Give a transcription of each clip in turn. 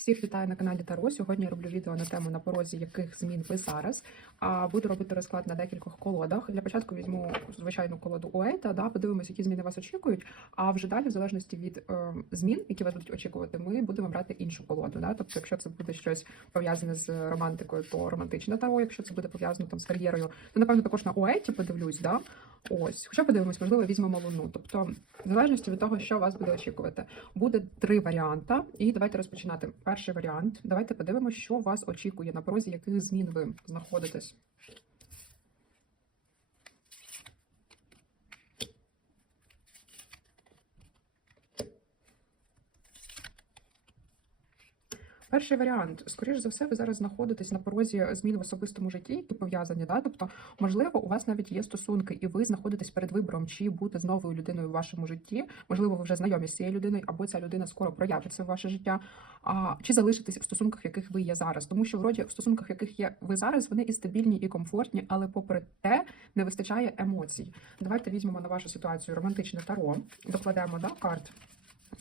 Всіх вітаю на каналі Таро. Сьогодні я роблю відео на тему на порозі яких змін ви зараз. А буду робити розклад на декількох колодах. Для початку візьму звичайну колоду Уейта, да, подивимося, які зміни вас очікують. А вже далі, в залежності від е, змін, які вас будуть очікувати, ми будемо брати іншу колоду. Да? Тобто, якщо це буде щось пов'язане з романтикою, то романтичне таро. Якщо це буде пов'язано там з кар'єрою, то напевно також на Уейті подивлюсь. Да? Ось, хоча подивимось, можливо, візьмемо луну. Тобто, в залежності від того, що вас буде очікувати, буде три варіанти. І давайте розпочинати. Перший варіант. Давайте подивимося, що вас очікує на порозі, яких змін ви знаходитесь. Перший варіант, скоріш за все, ви зараз знаходитесь на порозі змін в особистому житті, які пов'язані. Да? Тобто, можливо, у вас навіть є стосунки, і ви знаходитесь перед вибором, чи бути з новою людиною в вашому житті. Можливо, ви вже знайомі з цією людиною, або ця людина скоро проявиться в ваше життя, а чи залишитись в стосунках, в яких ви є зараз. Тому що вроді в стосунках, в яких є ви зараз, вони і стабільні, і комфортні, але попри те не вистачає емоцій. Давайте візьмемо на вашу ситуацію романтичне таро, докладемо да, карт,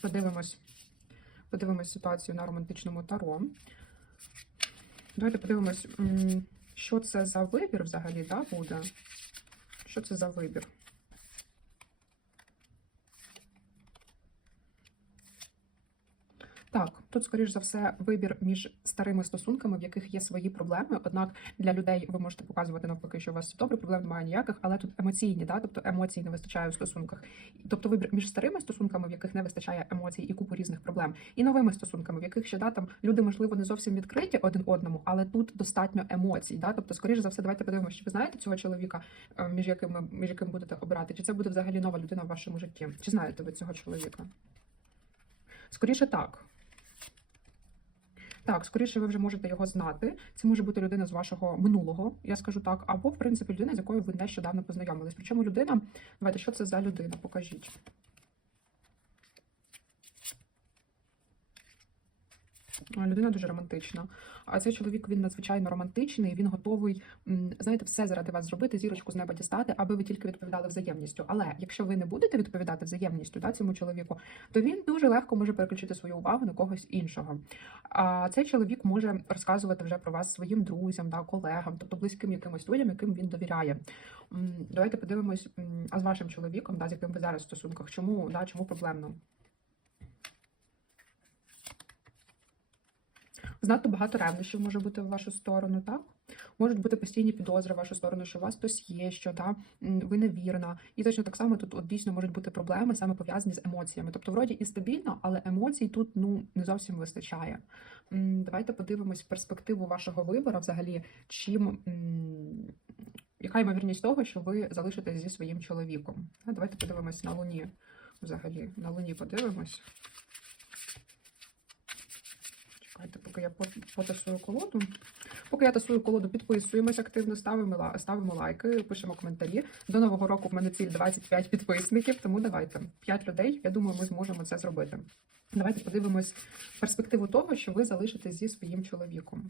подивимось. Подивимось ситуацію на романтичному таро. Давайте подивимось, що це за вибір взагалі да, буде. Що це за вибір? Так, тут, скоріш за все, вибір між старими стосунками, в яких є свої проблеми. Однак для людей ви можете показувати навпаки, що у вас добре, проблем немає ніяких, але тут емоційні, да, тобто емоцій не вистачає у стосунках. Тобто вибір між старими стосунками, в яких не вистачає емоцій і купу різних проблем, і новими стосунками, в яких ще да, там люди, можливо, не зовсім відкриті один одному, але тут достатньо емоцій. Да? Тобто, скоріш за все, давайте подивимося, чи ви знаєте цього чоловіка, е, між яким між яким будете обирати, чи це буде взагалі нова людина в вашому житті? Чи знаєте ви цього чоловіка? Скоріше так. Так, скоріше ви вже можете його знати. Це може бути людина з вашого минулого, я скажу так, або в принципі людина, з якою ви нещодавно познайомились. Причому людина, давайте, що це за людина? Покажіть. Людина дуже романтична. А цей чоловік він надзвичайно романтичний. Він готовий, знаєте, все заради вас зробити, зірочку з неба дістати, аби ви тільки відповідали взаємністю. Але якщо ви не будете відповідати взаємністю да, цьому чоловіку, то він дуже легко може переключити свою увагу на когось іншого. А цей чоловік може розказувати вже про вас своїм друзям, да, колегам, тобто близьким якимось людям, яким він довіряє. Давайте подивимось, а з вашим чоловіком, да, з яким ви зараз в стосунках, чому, да, чому проблемно? Занадто багато ревнощів може бути в вашу сторону, так? Можуть бути постійні підозри в вашу сторону, що у вас хтось є, що да, ви невірна. І точно так само тут от, дійсно можуть бути проблеми саме пов'язані з емоціями. Тобто, вроді і стабільно, але емоцій тут ну не зовсім вистачає. Давайте подивимось перспективу вашого вибору, взагалі, чим яка ймовірність того, що ви залишитесь зі своїм чоловіком. Давайте подивимось на луні. Взагалі, на луні подивимось. Поки я потасую колоду. Поки я тасую колоду, підписуємось активно, ставимо, ставимо лайки, пишемо коментарі. До нового року в мене ціль 25 підписників, тому давайте 5 людей. Я думаю, ми зможемо це зробити. Давайте подивимось перспективу того, що ви залишитесь зі своїм чоловіком.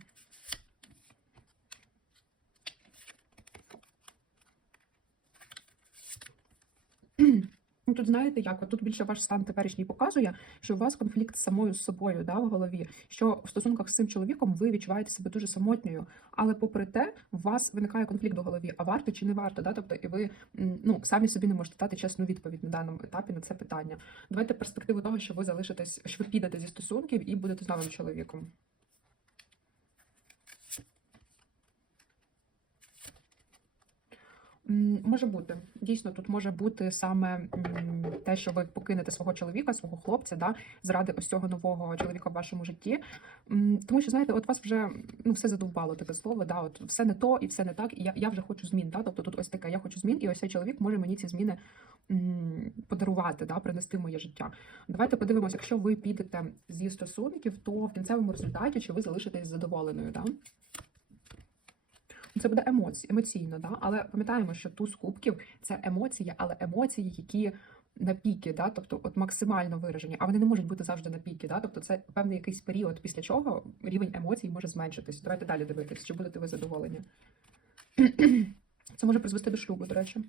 Ну, тут знаєте як, тут більше ваш стан теперішній показує, що у вас конфлікт з самою собою да, в голові, що в стосунках з цим чоловіком ви відчуваєте себе дуже самотньою, але попри те, у вас виникає конфлікт у голові, а варто чи не варто, да? тобто і ви ну, самі собі не можете дати чесну відповідь на даному етапі на це питання. Давайте перспективу того, що ви залишитесь, що ви підете зі стосунків і будете з новим чоловіком. Може бути. Дійсно, тут може бути саме те, що ви покинете свого чоловіка, свого хлопця, да, заради ось цього нового чоловіка в вашому житті. Тому що, знаєте, от вас вже ну, все задовбало таке слово, да, от все не то і все не так, і я, я вже хочу змін. Да, тобто тут ось таке, я хочу змін, і ось цей чоловік може мені ці зміни подарувати, да, принести в моє життя. Давайте подивимося, якщо ви підете зі стосунків, то в кінцевому результаті чи ви залишитесь задоволеною. Да? Це буде емоцій, емоційно, да? але пам'ятаємо, що туз кубків це емоції, але емоції, які на піки, да? тобто от максимально виражені, а вони не можуть бути завжди на піки. Да? Тобто це певний якийсь період, після чого рівень емоцій може зменшитись. Давайте далі дивитись, чи будете ви задоволені. Це може призвести до шлюбу, до речі.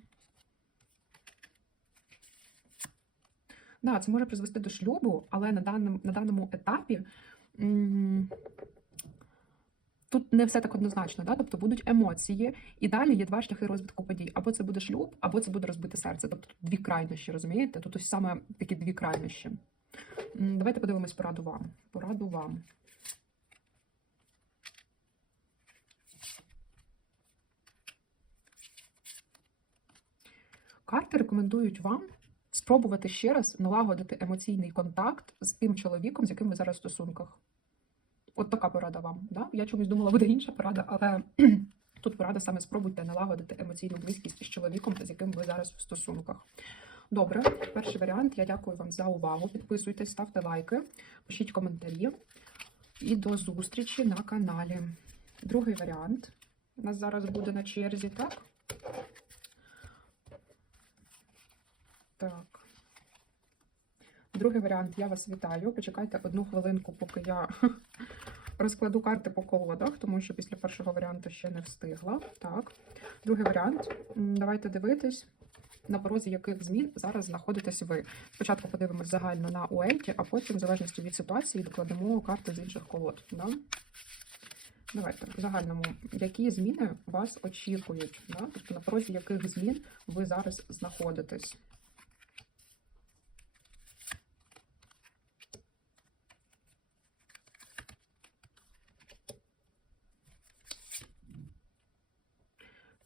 Да, це може призвести до шлюбу, але на даному, на даному етапі Тут не все так однозначно, да? тобто будуть емоції, і далі є два шляхи розвитку подій. Або це буде шлюб, або це буде розбите серце. Тобто дві крайнощі, розумієте? Тут ось саме такі дві крайнощі. Давайте подивимось пораду вам. Пораду вам. Карти рекомендують вам спробувати ще раз налагодити емоційний контакт з тим чоловіком, з яким ви зараз в стосунках. От така порада вам. Да? Я чомусь думала, буде інша порада, але тут порада саме спробуйте налагодити емоційну близькість з чоловіком, з яким ви зараз в стосунках. Добре, перший варіант. Я дякую вам за увагу. Підписуйтесь, ставте лайки, пишіть коментарі. І до зустрічі на каналі. Другий варіант. У нас зараз буде на черзі, так? Так. Другий варіант. Я вас вітаю. Почекайте одну хвилинку, поки я розкладу карти по колодах, тому що після першого варіанту ще не встигла. Так. Другий варіант. Давайте дивитись, на порозі яких змін зараз знаходитесь ви. Спочатку подивимось загально на Уельті, а потім, в залежності від ситуації, докладемо карти з інших колод. Да? Давайте в загальному, які зміни вас очікують, да? тобто на порозі яких змін ви зараз знаходитесь.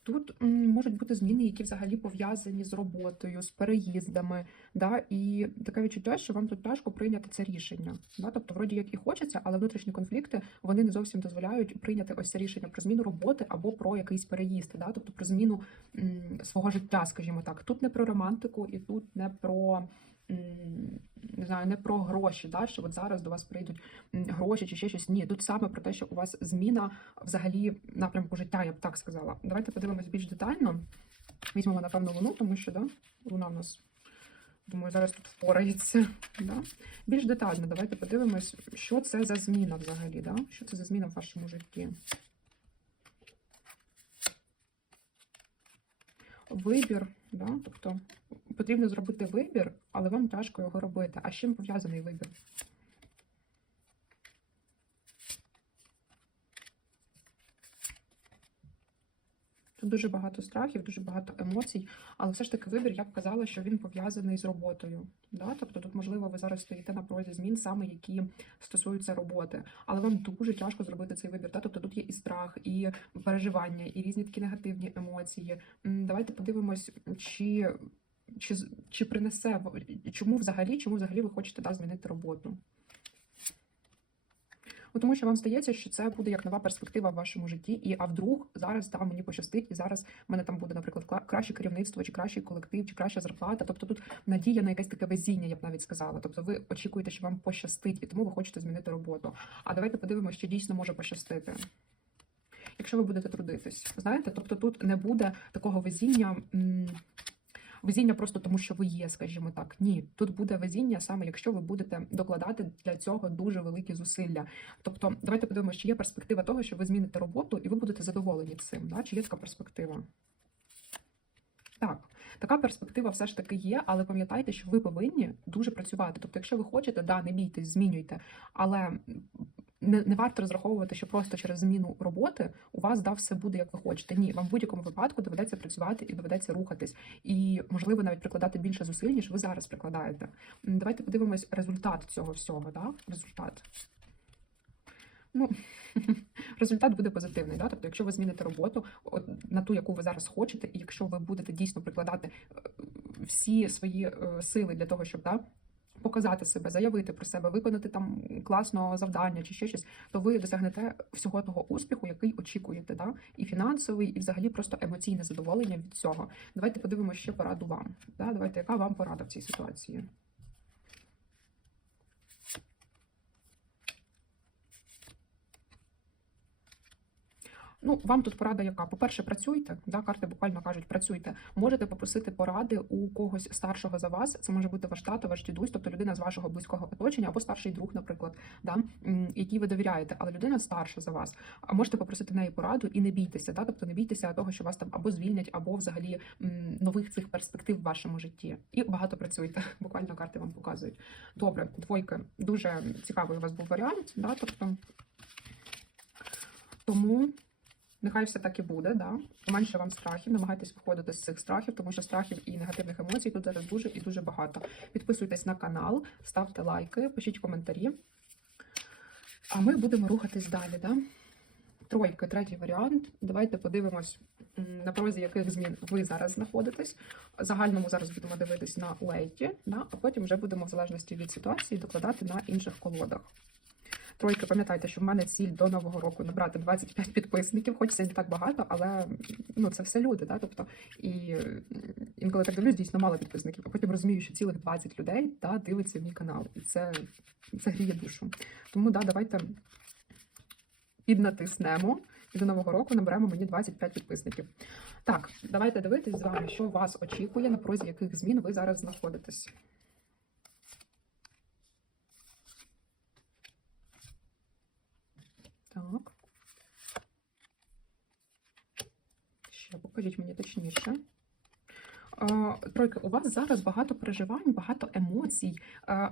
Тут можуть бути зміни, які взагалі пов'язані з роботою, з переїздами, да, і таке відчуття, що вам тут тяжко прийняти це рішення. Да? Тобто, вроді як і хочеться, але внутрішні конфлікти вони не зовсім дозволяють прийняти ось це рішення про зміну роботи або про якийсь переїзд, да? тобто про зміну м, свого життя, скажімо так. Тут не про романтику і тут не про. Не знаю, не про гроші, да, що от зараз до вас прийдуть гроші чи ще щось. Ні, тут саме про те, що у вас зміна взагалі напрямку життя, я б так сказала. Давайте подивимось більш детально. Візьмемо, напевно, луну, тому що да, луна в нас, думаю, зараз тут впорається. Да? Більш детально, давайте подивимось, що це за зміна взагалі, да? що це за зміна в вашому житті. Вибір, да? тобто потрібно зробити вибір, але вам тяжко його робити. А з чим пов'язаний вибір? Тут дуже багато страхів, дуже багато емоцій, але все ж таки вибір, я б казала, що він пов'язаний з роботою. Да? Тобто тут, можливо, ви зараз стоїте на прозі змін, саме які стосуються роботи, але вам дуже тяжко зробити цей вибір. Да? Тобто тут є і страх, і переживання, і різні такі негативні емоції. Давайте подивимось, чи, чи, чи принесе чому взагалі, чому взагалі ви хочете да, змінити роботу. Ну, тому що вам здається, що це буде як нова перспектива в вашому житті, і а вдруг зараз там мені пощастить, і зараз в мене там буде, наприклад, краще керівництво, чи кращий колектив, чи краща зарплата. Тобто тут надія на якесь таке везіння, я б навіть сказала. Тобто ви очікуєте, що вам пощастить, і тому ви хочете змінити роботу. А давайте подивимося, чи дійсно може пощастити. Якщо ви будете трудитись, знаєте, тобто тут не буде такого везіння. Везіння просто тому, що ви є, скажімо так. Ні, тут буде везіння саме, якщо ви будете докладати для цього дуже великі зусилля. Тобто, давайте подивимося, чи є перспектива того, що ви зміните роботу і ви будете задоволені цим. Да? Чи є така перспектива? Так, така перспектива все ж таки є, але пам'ятайте, що ви повинні дуже працювати. Тобто, якщо ви хочете, да, не бійтесь, змінюйте, але не, не варто розраховувати, що просто через зміну роботи у вас да, все буде як ви хочете. Ні, вам в будь-якому випадку доведеться працювати і доведеться рухатись, і можливо навіть прикладати більше зусиль, ніж ви зараз прикладаєте. Давайте подивимось результат цього всього. Да? Результат. Ну, результат буде позитивний. Да? Тобто, якщо ви зміните роботу от, на ту, яку ви зараз хочете, і якщо ви будете дійсно прикладати е, всі свої е, сили для того, щоб да, показати себе, заявити про себе, виконати там класного завдання чи ще щось, то ви досягнете всього того успіху, який очікуєте, да? і фінансовий, і взагалі просто емоційне задоволення від цього. Давайте подивимося ще пораду вам. Да? Давайте, яка вам порада в цій ситуації? Ну, вам тут порада яка? По-перше, працюйте. Да, карти буквально кажуть, працюйте. Можете попросити поради у когось старшого за вас. Це може бути ваш тато, ваш дідусь, тобто людина з вашого близького оточення або старший друг, наприклад, да, який ви довіряєте, але людина старша за вас. А можете попросити в неї пораду і не бійтеся, да, тобто не бійтеся того, що вас там або звільнять, або взагалі нових цих перспектив в вашому житті. І багато працюйте. Буквально карти вам показують. Добре, двойки. Дуже цікавий у вас був варіант, да, тобто. Тому нехай все так і буде. Да? Менше вам страхів, намагайтесь виходити з цих страхів, тому що страхів і негативних емоцій тут зараз дуже і дуже багато. Підписуйтесь на канал, ставте лайки, пишіть коментарі. А ми будемо рухатись далі. Да? Тройка, третій варіант. Давайте подивимось, на прозі яких змін ви зараз знаходитесь. Загальному зараз будемо дивитись на лейті, да? а потім вже будемо в залежності від ситуації докладати на інших колодах. Тройка, пам'ятайте, що в мене ціль до нового року набрати 25 підписників, хоч це не так багато, але ну це все люди, да? тобто і інколи так дивлюсь, дійсно мало підписників, а потім розумію, що цілих 20 людей да, дивиться мій канал, і це, це гріє душу. Тому да, давайте піднатиснемо і до нового року наберемо мені 25 підписників. Так, давайте дивитись з вами, що вас очікує, на прозі яких змін ви зараз знаходитесь. Так. Ще покажіть мені точніше. Тройка, у вас зараз багато переживань, багато емоцій.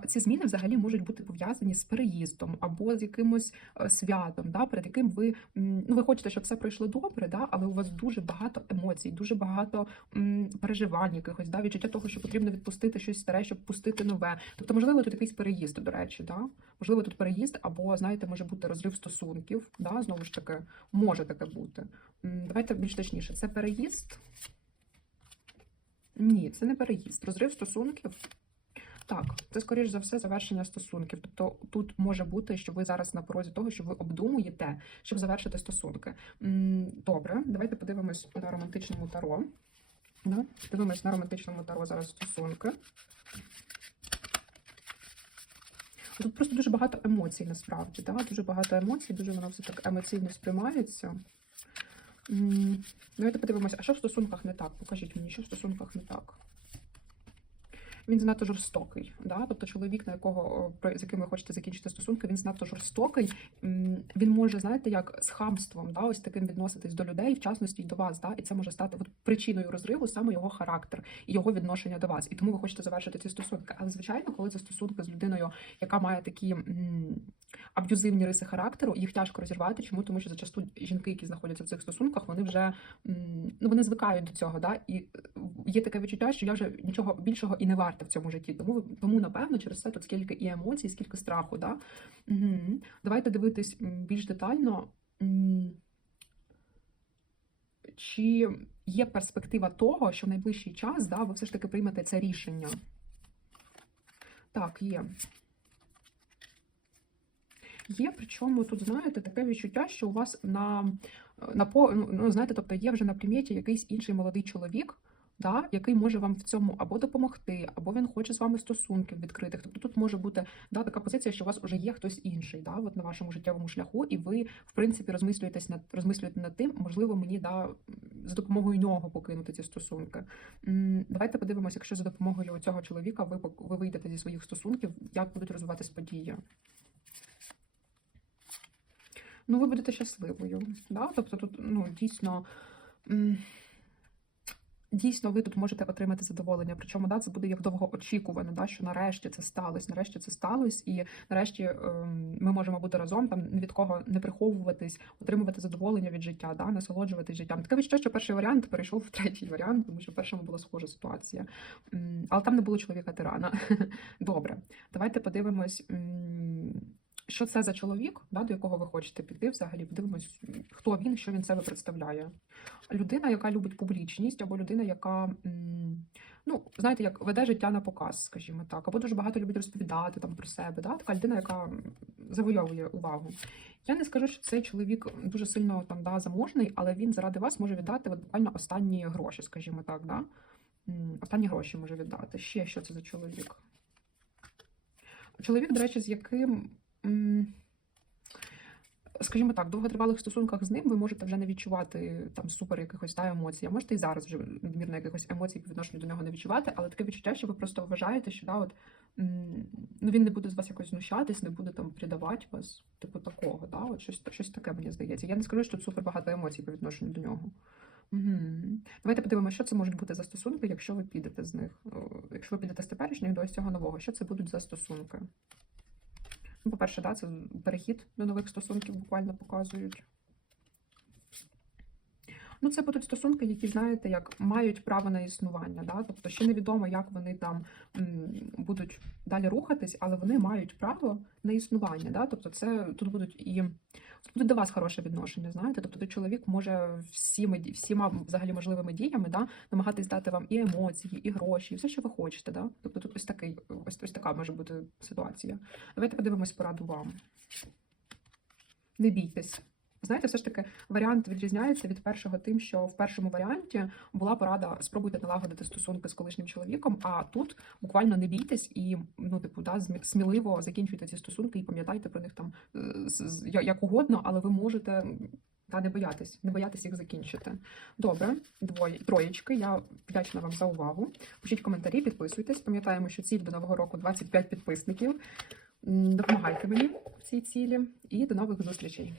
Ці зміни взагалі можуть бути пов'язані з переїздом або з якимось е, святом, да, перед яким ви ну ви хочете, щоб все пройшло добре, да, але у вас дуже багато емоцій, дуже багато переживань, якихось да, відчуття того, що потрібно відпустити щось старе, щоб пустити нове. Тобто, можливо, тут якийсь переїзд, до речі, да? можливо, тут переїзд, або знаєте, може бути розрив стосунків. Да? Знову ж таки, може таке бути. Давайте більш точніше, це переїзд. Ні, це не переїзд. Розрив стосунків. Так, це скоріш за все завершення стосунків. Тобто тут може бути, що ви зараз на порозі того, що ви обдумуєте, щоб завершити стосунки. Добре, давайте подивимось на романтичному таро. Да? Дивимось на романтичному таро зараз стосунки. Тут просто дуже багато емоцій насправді. Да? Дуже багато емоцій, дуже воно все так емоційно сприймається. Давайте подивимося, а що в стосунках не так? Покажіть мені, що в стосунках не так. Він занадто жорстокий. Да? Тобто чоловік, на якого з яким ви хочете закінчити стосунки, він занадто жорстокий. Він може, знаєте, як з хамством, да, ось таким відноситись до людей, в частності й до вас. Да? І це може стати от, причиною розриву саме його характер і його відношення до вас. І тому ви хочете завершити ці стосунки. Але звичайно, коли це стосунки з людиною, яка має такі аб'юзивні риси характеру, їх тяжко розірвати. Чому? Тому що зачасту жінки, які знаходяться в цих стосунках, вони вже ну вони звикають до цього. Да? І е, є таке відчуття, що я вже нічого більшого і не варта в цьому житті. Тому тому, напевно, через це тут скільки і емоцій, скільки страху. Да? Угу. Давайте дивитись більш детально. Чи є перспектива того, що в найближчий час да, ви все ж таки приймете це рішення? Так, є. Є, причому тут, знаєте, таке відчуття, що у вас на, на ну, ну, знаєте, тобто є вже на приміті якийсь інший молодий чоловік, да, який може вам в цьому або допомогти, або він хоче з вами стосунків відкритих. Тобто тут може бути да, така позиція, що у вас вже є хтось інший да, от на вашому життєвому шляху, і ви, в принципі, розмислюєтесь над розмислюєте над тим, можливо, мені да, за допомогою нього покинути ці стосунки. Давайте подивимося, якщо за допомогою цього чоловіка ви, ви вийдете зі своїх стосунків, як будуть розвиватись події. Ну, ви будете щасливою. Да? Тобто тут ну, дійсно. Дійсно, ви тут можете отримати задоволення. Причому да, це буде як довгоочікувано, да, що нарешті це сталося, нарешті це сталося, і нарешті ем, ми можемо бути разом, там ні від кого не приховуватись, отримувати задоволення від життя, да, насолоджуватись життям. Таке відчуття, що перший варіант перейшов в третій варіант, тому що в першому була схожа ситуація. Але там не було чоловіка тирана. Добре, давайте подивимось. що це за чоловік, да, до якого ви хочете піти взагалі? Подивимось, хто він, що він себе представляє. Людина, яка любить публічність, або людина, яка, ну, знаєте, як веде життя на показ, скажімо так, або дуже багато любить розповідати там про себе. Да? Така людина, яка завойовує увагу. Я не скажу, що цей чоловік дуже сильно там да, заможний, але він заради вас може віддати от, буквально останні гроші, скажімо так. Да? Останні гроші може віддати. Ще що це за чоловік? Чоловік, до речі, з яким. Скажімо так, довготривалих стосунках з ним ви можете вже не відчувати там супер якихось та емоцій. А можете і зараз вже надмірно якихось емоцій по відношенню до нього не відчувати, але таке відчуття, що ви просто вважаєте, що да, от, ну, він не буде з вас якось знущатись, не буде там предавати вас, типу такого. Да? От щось, щось таке мені здається. Я не скажу, що тут супер багато емоцій по відношенню до нього. Угу. Давайте подивимося, що це можуть бути за стосунки, якщо ви підете з них. Якщо ви підете з теперішніх до ось цього нового, що це будуть за стосунки? Ну, по-перше, да, це перехід до нових стосунків буквально показують. Ну, це будуть стосунки, які, знаєте, як мають право на існування. Да? Тобто ще невідомо, як вони там будуть далі рухатись, але вони мають право на існування. Да? Тобто, це тут будуть і тут буде до вас хороше відношення. Знаєте, тобто той чоловік може всіми ді- всіма взагалі можливими діями да, намагатись дати вам і емоції, і гроші, і все, що ви хочете. Да? Тобто тут ось такий, ось, ось така може бути ситуація. Давайте подивимось пораду вам. Не бійтесь. Знаєте, все ж таки варіант відрізняється від першого тим, що в першому варіанті була порада спробуйте налагодити стосунки з колишнім чоловіком, а тут буквально не бійтесь і ну, типу, да, сміливо закінчуйте ці стосунки і пам'ятайте про них там е, як угодно, але ви можете та не боятись, не боятись їх закінчити. Добре, двоє троєчки. Я вдячна вам за увагу. Пишіть коментарі, підписуйтесь. Пам'ятаємо, що ціль до нового року 25 підписників. Допомагайте мені в цій цілі і до нових зустрічей.